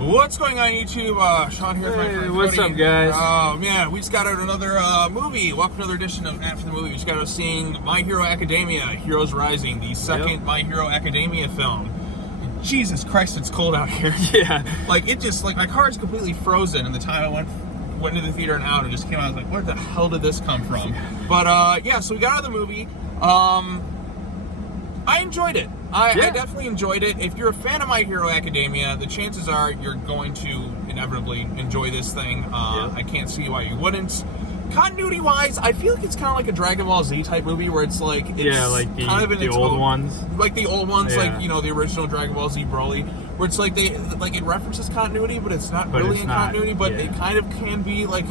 What's going on, YouTube? Sean here. Hey, what's up, guys? Oh man, we just got out another movie. Welcome to another edition of After the Movie. We just got out seeing My Hero Academia: Heroes Rising, the second My Hero Academia film. Jesus Christ, it's cold out here. Yeah. Like it just my car is completely frozen. And the time I went to the theater and out and just came out, I was like, where the hell did this come from? But yeah, so we got out of the movie. I enjoyed it. I definitely enjoyed it. If you're a fan of My Hero Academia, the chances are you're going to inevitably enjoy this thing. I can't see why you wouldn't. Continuity-wise, I feel like it's kind of like a Dragon Ball Z type movie where it's like like kind of in the its old own, ones, like the old ones, yeah. like the original Dragon Ball Z Broly, where it's like it references continuity, but it's not really in continuity, but it kind of can be like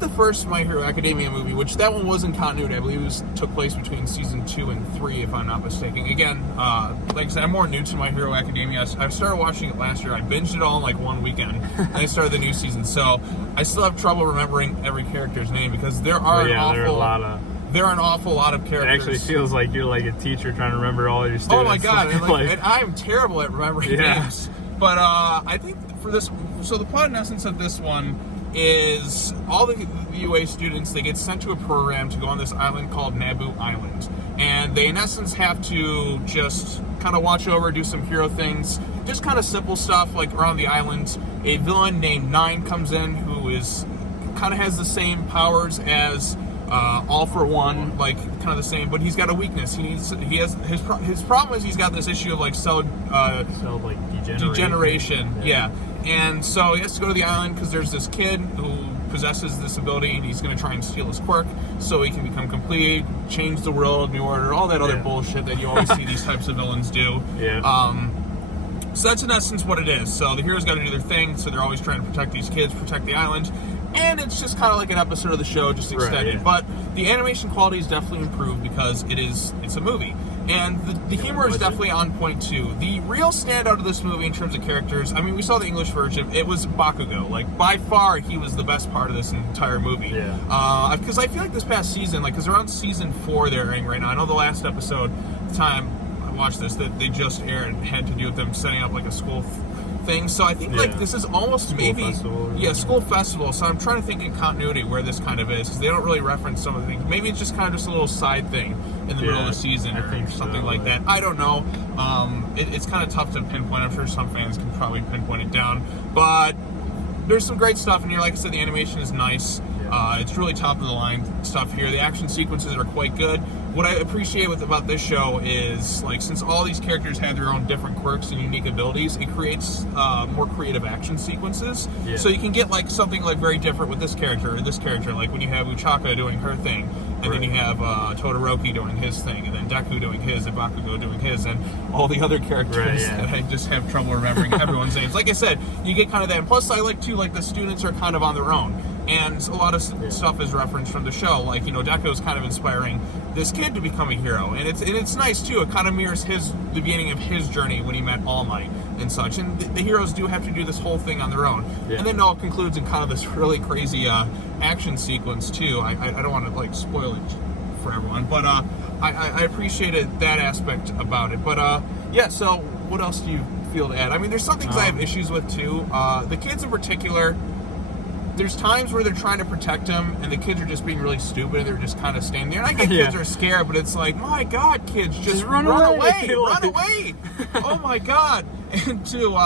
the first My Hero Academia movie, which that one was in continuity. I believe it took place between season 2 and 3, if I'm not mistaken. Again, like I said, I'm more new to My Hero Academia. I started watching it last year. I binged it all in like one weekend, and I started the new season. So I still have trouble remembering every character's name because there are there are an awful lot of characters. It actually feels like you're like a teacher trying to remember all your students. Oh my god, and I'm terrible at remembering names. But I think for this, so the plot and essence of this one is all the UA students, they get sent to a program to go on this island called Naboo Island, and they in essence have to just kind of watch over, do some hero things, just kind of simple stuff like around the island. A villain named Nine comes in who is kind of has the same powers as All For One, like kind of the same, but he's got a weakness. His problem is he's got this issue of like cell degeneration. Yeah. And so he has to go to the island because there's this kid who possesses this ability, and he's going to try and steal his quirk so he can become complete, change the world, new order, all that other bullshit that you always see these types of villains do. So that's in essence what it is. So the heroes got to do their thing, so they're always trying to protect these kids, protect the island, and it's just kind of like an episode of the show, just extended. But the animation quality is definitely improved because it's a movie. And the humor is definitely on point too. The real standout of this movie in terms of characters, I mean, we saw the English version, it was Bakugo. Like, by far, he was the best part of this entire movie. Because I feel like this past season, because they're on season 4 they're airing right now. I know the last episode, the time I watched this, that they just aired, had to do with them setting up like a school thing. So I think this is almost school festival. So I'm trying to think in continuity where this kind of is, because they don't really reference some of the things. Maybe it's just kind of just a little side thing in the middle of the season or something like that. I don't know. It's kind of tough to pinpoint. I'm sure some fans can probably pinpoint it down, but there's some great stuff in here. Like I said, the animation is nice. It's really top of the line stuff here. The action sequences are quite good. What I appreciate about this show is, like, since all these characters have their own different quirks and unique abilities, it creates more creative action sequences. So you can get like something like very different with this character or this character, like when you have Uchaka doing her thing, and then you have Todoroki doing his thing, and then Deku doing his, and Bakugo doing his, and all the other characters that I just have trouble remembering everyone's names. Like I said, you get kind of that. And plus, I like too, like the students are kind of on their own. And a lot of stuff is referenced from the show, like Deku is kind of inspiring this kid to become a hero, and it's nice too. It kind of mirrors the beginning of his journey when he met All Might and such. And the heroes do have to do this whole thing on their own, and then it all concludes in kind of this really crazy action sequence too. I don't want to like spoil it for everyone, but I appreciated that aspect about it. But so what else do you feel to add? I mean, there's some things I have issues with too. The kids in particular. There's times where they're trying to protect him, and the kids are just being really stupid, and they're just kind of standing there. And I get kids are scared, but it's like, my God, kids, just run away! Run away! Oh my God! And two,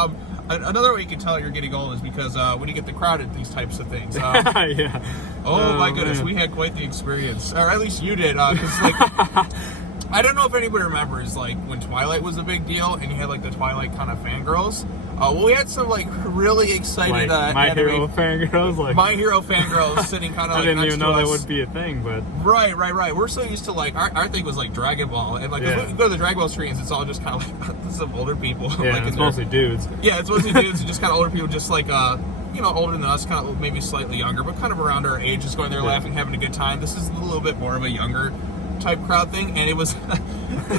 another way you can tell you're getting old is because when you get the crowd at these types of things. Oh my goodness, we had quite the experience, or at least you did, because like. I don't know if anybody remembers, like, when Twilight was a big deal, and you had, like, the Twilight kind of fangirls. Well, we had some, like, really excited... My Hero fangirls? My Hero fangirls sitting kind of, like, I didn't even know that would be a thing, but... Right. We're so used to, like, our thing was, like, Dragon Ball. And, like, when you go to the Dragon Ball screens, it's all just kind of, like, some older people. Yeah, like, it's mostly dudes. Yeah, it's mostly dudes, and just kind of older people, just, like, older than us, kind of maybe slightly younger, but kind of around our age, just going there laughing, having a good time. This is a little bit more of a younger type crowd thing, and it was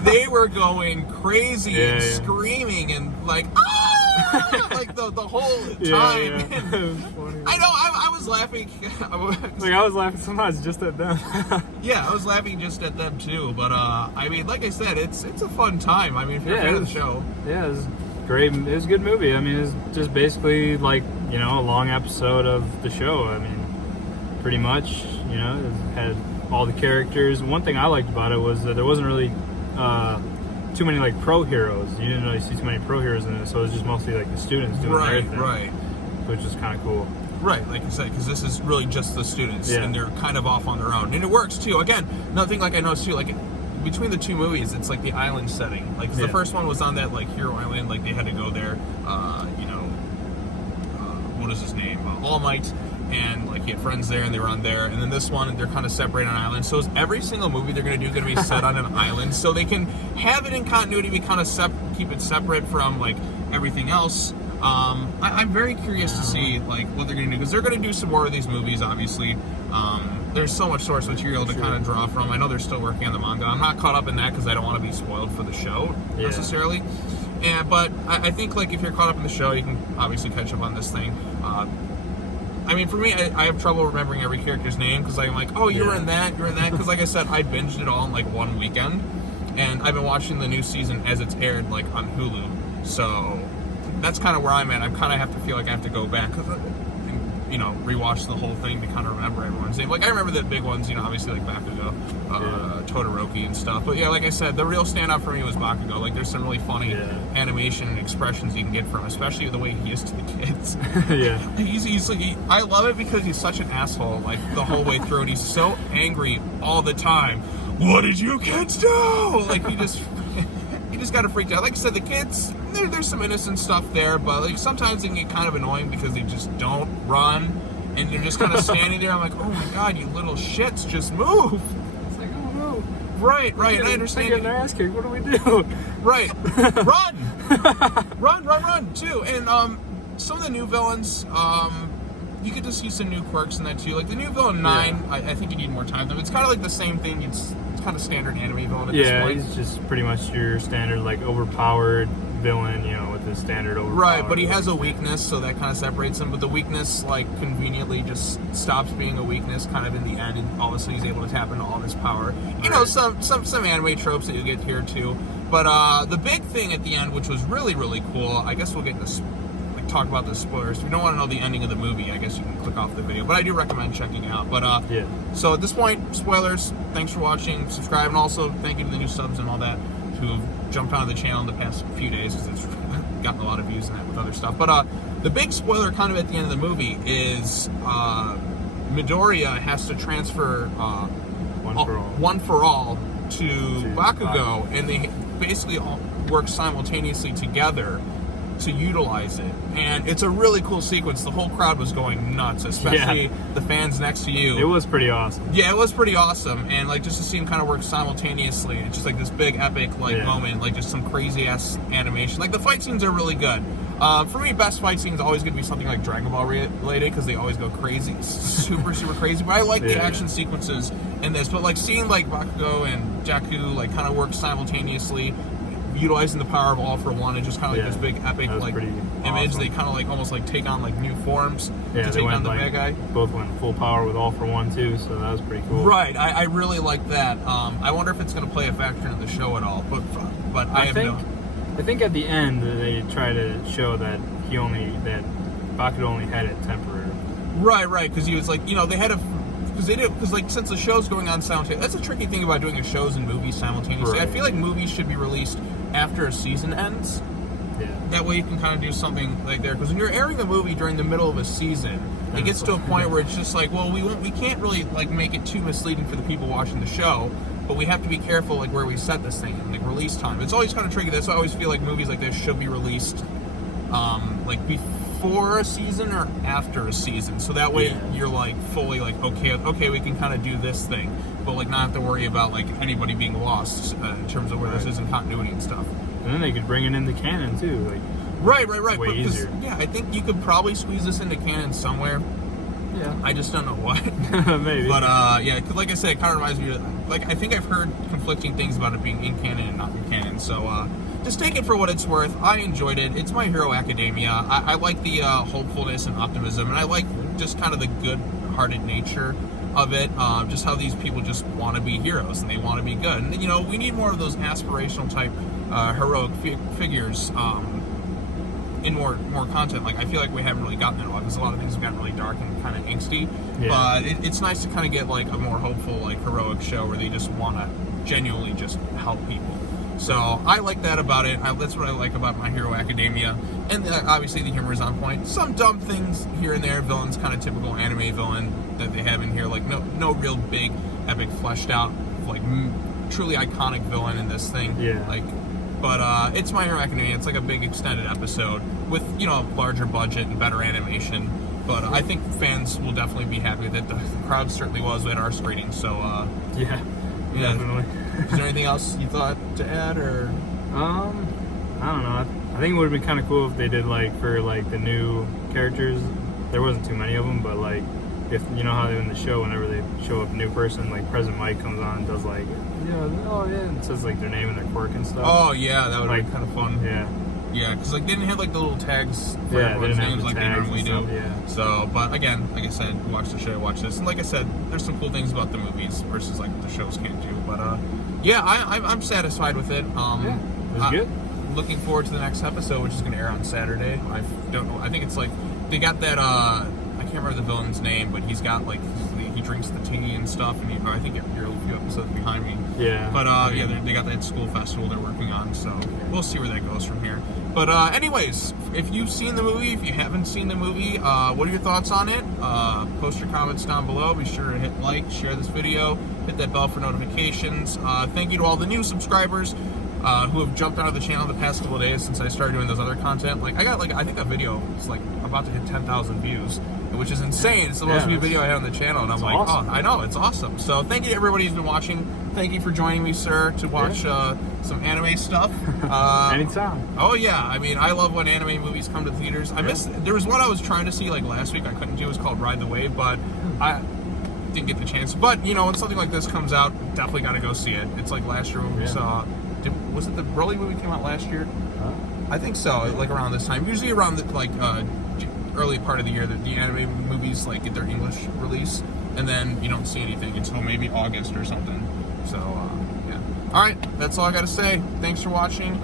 they were going crazy and screaming and like like the whole time. I know I was laughing. I was laughing sometimes just at them. I was laughing just at them too. But I mean, like I said, it's a fun time. I mean, if you're a fan of the show, it's great. It was a good movie. I mean, it's just basically like, you know, a long episode of the show. I mean, pretty much, you know, it had all the characters. One thing I liked about it was that there wasn't really too many like pro heroes. You didn't really see too many pro heroes in it, so it was just mostly like the students doing their thing, right, which is kind of cool. Right, like you said, because this is really just the students, and they're kind of off on their own, and it works too. Again, another thing like I noticed too, like between the two movies, it's like the island setting. Like 'cause the first one was on that like Hero Island, like they had to go there. You know, what is his name? All Might, and like he had friends there, and they were on there. And then this one, they're kind of separated on an island. So is every single movie they're going to do going to be set on an island, so they can have it in continuity, be kind of keep it separate from like everything else. I'm very curious to see like what they're going to do, because they're going to do some more of these movies, obviously. There's so much source material to kind of draw from. I know they're still working on the manga. I'm not caught up in that because I don't want to be spoiled for the show necessarily. But I think like if you're caught up in the show, you can obviously catch up on this thing. I mean, for me, I have trouble remembering every character's name because I'm like, oh, you're in that, because like I said, I binged it all in like one weekend, and I've been watching the new season as it's aired like on Hulu. So that's kind of where I'm at. I kind of have to feel like I have to go back, you know, rewatch the whole thing to kind of remember everyone's name. Like I remember the big ones, you know, obviously like Bakugo, Todoroki and stuff. But yeah, like I said, the real standout for me was Bakugo. Like there's some really funny animation and expressions you can get from him, especially the way he is to the kids. I love it because he's such an asshole like the whole way through, and he's so angry all the time. What did you kids do? Like he just got to freak out. Like I said, the kids, there's some innocent stuff there, but like sometimes they can get kind of annoying because they just don't run, and they're just kind of standing there. I'm like, oh my god, you little shits, just move. It's like, oh no. Right. I understand. Getting our ass kicked. What do we do? Right. run too. And some of the new villains, you could just use some new quirks in that too. Like the new villain 9, I think you need more time with him. It's kind of like the same thing. It's kind of standard anime villain at this point. Yeah, he's just pretty much your standard like overpowered villain, you know, with his standard overpowered. Right, but he has a weakness, so that kind of separates him. But the weakness, like, conveniently just stops being a weakness kind of in the end, and all of a sudden he's able to tap into all this power. You know, some anime tropes that you get here too. But the big thing at the end, which was really, really cool, I guess we'll get into talk about the spoilers. If you don't want to know the ending of the movie, I guess you can click off the video, but I do recommend checking it out. But so at this point, spoilers. Thanks for watching, subscribe, and also thank you to the new subs and all that who've jumped onto the channel in the past few days, because it's gotten a lot of views in that with other stuff. But the big spoiler kind of at the end of the movie is Midoriya has to transfer one for all to Bakugo, and they basically all work simultaneously together to utilize it. And it's a really cool sequence. The whole crowd was going nuts, especially the fans next to you. It was pretty awesome. Yeah, it was pretty awesome. And like just to see them kind of work simultaneously, it's just like this big epic moment, like just some crazy ass animation. Like the fight scenes are really good. For me, best fight scenes always going to be something like Dragon Ball related, because they always go crazy, super crazy. But I like the action sequences in this. But like seeing like Bakugo and Deku like kind of work simultaneously, utilizing the power of all for one, and just kind of like this big epic like image. They kind of like almost like take on like new forms to take on the bad guy. Both went full power with all for one too, so that was pretty cool. Right, I really like that. I wonder if it's going to play a factor in the show at all. But I think at the end they try to show that Bakugo only had it temporarily. Right, because he was like, you know, they had a. Because like since the show's going on simultaneously, that's a tricky thing about doing shows and movies simultaneously. Right. I feel like movies should be released after a season ends. Yeah. That way you can kind of do something like there. Because when you're airing the movie during the middle of a season, it gets to a point where it's just like, well, we can't really like make it too misleading for the people watching the show, but we have to be careful like where we set this thing in, like release time. It's always kind of tricky. That's why I always feel like movies like this should be released like before a season or after a season, so that way you're like fully like okay, we can kind of do this thing, but like not have to worry about like anybody being lost in terms of where this is in continuity and stuff. And then they could bring it into canon too, like right. Way easier. Yeah, I think you could probably squeeze this into canon somewhere. Yeah, I just don't know what. Maybe. But yeah, because like I said, it kind of reminds me of, like, I think I've heard conflicting things about it being in canon and not in canon. So just take it for what it's worth. I enjoyed it. It's My Hero Academia. I like the hopefulness and optimism, and I like just kind of the good-hearted nature of it. Just how these people just want to be heroes and they want to be good. And you know, we need more of those aspirational type heroic figures. in more content. Like I feel like we haven't really gotten that a lot because a lot of things have gotten really dark and kind of angsty. Yeah. But it's nice to kind of get like a more hopeful, like heroic show where they just want to genuinely just help people. So I like that about it. That's what I like about My Hero Academia. And obviously the humor is on point. Some dumb things here and there. Villains, kind of typical anime villain that they have in here. Like no real big, epic, fleshed out, like truly iconic villain in this thing. Yeah. But it's My Hero Academia. It's like a big extended episode with, larger budget and better animation. But I think fans will definitely be happy with it. The crowd certainly was at our screening. So yeah, definitely. Is there anything else you thought to add, or? I don't know. I think it would have been kind of cool if they did for the new characters. There wasn't too many of them, but if you know how in the show, whenever they show up a new person, President Mike comes on and does and says their name and their quirk and stuff. Oh yeah, that would be kind of fun. Yeah, because they didn't have the little tags for everyone's names like they normally do. Yeah. So, but again, like I said, watch the show, watch this, and like I said, there's some cool things about the movies versus the shows can't do. But yeah, I'm satisfied with it. It was good. Looking forward to the next episode, which is going to air on Saturday. I don't know. I think it's they got that. I can't remember the villain's name, but he's got he drinks the tea and stuff, and I think you're a few episodes behind me. Yeah. But they got that school festival they're working on, so we'll see where that goes from here. But anyways, if you've seen the movie, if you haven't seen the movie, what are your thoughts on it? Post your comments down below. Be sure to hit like, share this video, hit that bell for notifications. Thank you to all the new subscribers who have jumped out of the channel the past couple of days since I started doing those other content. I got I think a video is about to hit 10,000 views, which is insane. It's the most viewed video I had on the channel, and I'm like, awesome. Oh, I know, it's awesome. So thank you to everybody who's been watching. Thank you for joining me, sir, to watch some anime stuff. Anytime. Oh yeah, I mean, I love when anime movies come to theaters. There was one I was trying to see last week. I couldn't do. It was called Ride the Wave, but I didn't get the chance. But when something like this comes out, definitely got to go see it. It's like last year when we saw. Was it the Broly movie came out last year? I think so. Around this time, usually around the early part of the year, that the anime movies get their English release, and then you don't see anything until maybe August or something. So yeah. All right, that's all I got to say. Thanks for watching.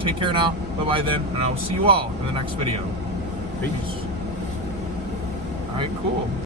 Take care now. Bye bye then, and I'll see you all in the next video. Peace. All right, cool.